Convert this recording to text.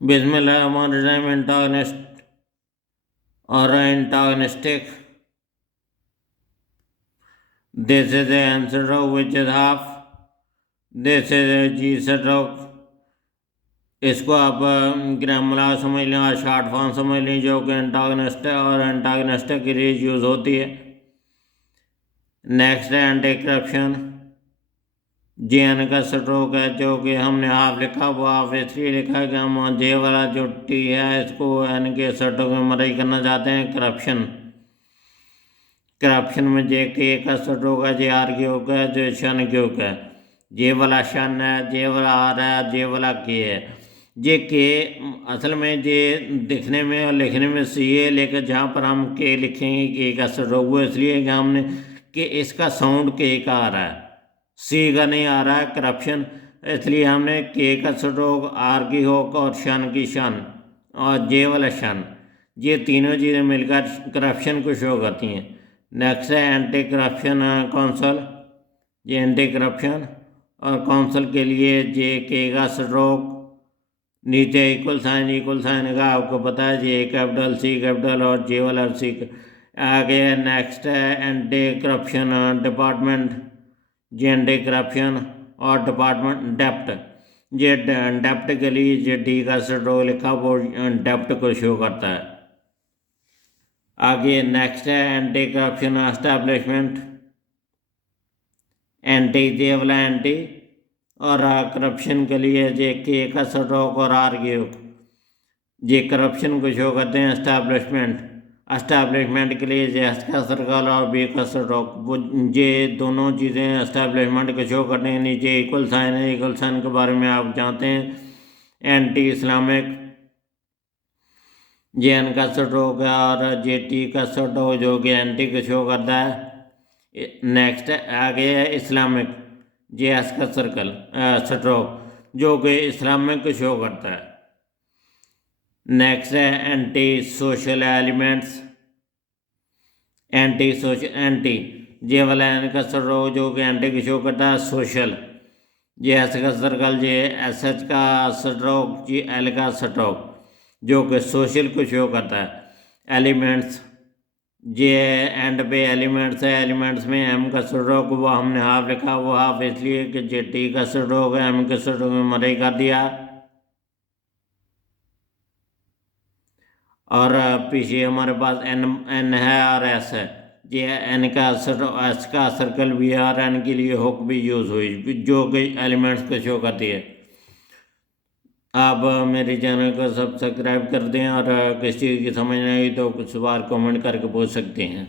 Bismillahirrahmanirrahim. Antagonist or antagonistic. This is the answer row which is half. This is a G set row. इसको आप grammar समझ लें और short form समझ लें जो कि एंटागनिस्ट और एंटागनिस्टिक के लिए यूज़ होती है। नेक्स्ट है एंटी करप्शन। जे एन का स्ट्रोक है जो कि हमने हाफ लिखा वो हाफ इसलिए लिखा है कि हम जे वाला जो टी है इसको एन के स्ट्रोक में मरई करना चाहते हैं। करप्शन करप्शन में जे के का स्ट्रोक है, जे आर के योग है, जो शन के योग है। जे वाला शन है, जे वाला आर है, जे वाला के है। जे के असल में जे दिखने में और लिखने में सी है, लेकिन जहाँ पर हम के लिखेंगे के का स्ट्रोक वो इसलिए कि हमने कि इसका साउंड के का आ रहा है, सी का नहीं आ रहा है। करप्शन इसलिए हमने के का स्ट्रोक, आर की होक और शन की शन और जे वाला शन, ये तीनों चीज़ें मिलकर करप्शन को शो करती हैं। नेक्स्ट है एंटी करप्शन काउंसिल। ये एंटी करप्शन और काउंसिल के लिए जे के का स्ट्रोक नीचे इक्वल साइन का आपको पता है, जे कैपिटल सी कैपिटल और जे वाला सी। आगे नेक्स्ट है एंटी करप्शन डिपार्टमेंट। जे एंटी करप्शन और डिपार्टमेंट डेप्ट। ये डेप्ट के लिए जे डी का स्ट्रोक लिखा वो डेप्ट को शो करता है। आगे नेक्स्ट है एंटी करप्शन एस्टैब्लिशमेंट। एंटी जे वाला एंटी और करप्शन के लिए जे के का स्ट्रोक और आर के जे करप्शन को शो करते हैं। एस्टैब्लिशमेंट के लिए जे एस का सर्कल और बी का स्ट्रोक, वो ये दोनों चीज़ें एस्टैब्लिशमेंट को शो करते हैं। नीचे इक्वल साइन है, इक्वल साइन के बारे में आप जानते हैं। एंटी इस्लामिक जे एन का स्ट्रोक है और जे टी का स्ट्रोक जो कि एंटी को शो करता है। नेक्स्ट आगे है इस्लामिक, जे एस का सर्कल स्ट्रोक जो कि इस्लामिक को शो करता है। नेक्स्ट है एंटी सोशल एलिमेंट्स। एंटी जे वाला एन का स्ट्रोक जो कि एंटी को शो करता है। सोशल जे एस का सर्कल, जे एस एच का स्ट्रोक, जे एल का स्ट्रोक जो कि सोशल को शो करता है। एलिमेंट्स जे एंड पे एलिमेंट्स है, एलिमेंट्स में एम का स्ट्रोक वो हमने हाफ लिखा, वो हाफ इसलिए कि जे टी का स्ट्रोक है, एम के स्ट्रोक में मरई कर दिया। और पीछे हमारे पास एन है और एस है। जे एन का एस का सर्कल भी है और एन के लिए हुक भी यूज़ हुई जो कि एलिमेंट्स को शो करती है। आप मेरे चैनल को सब्सक्राइब कर दें और किसी चीज़ की समझ नहीं आई तो कुछ बार कमेंट करके पूछ सकते हैं।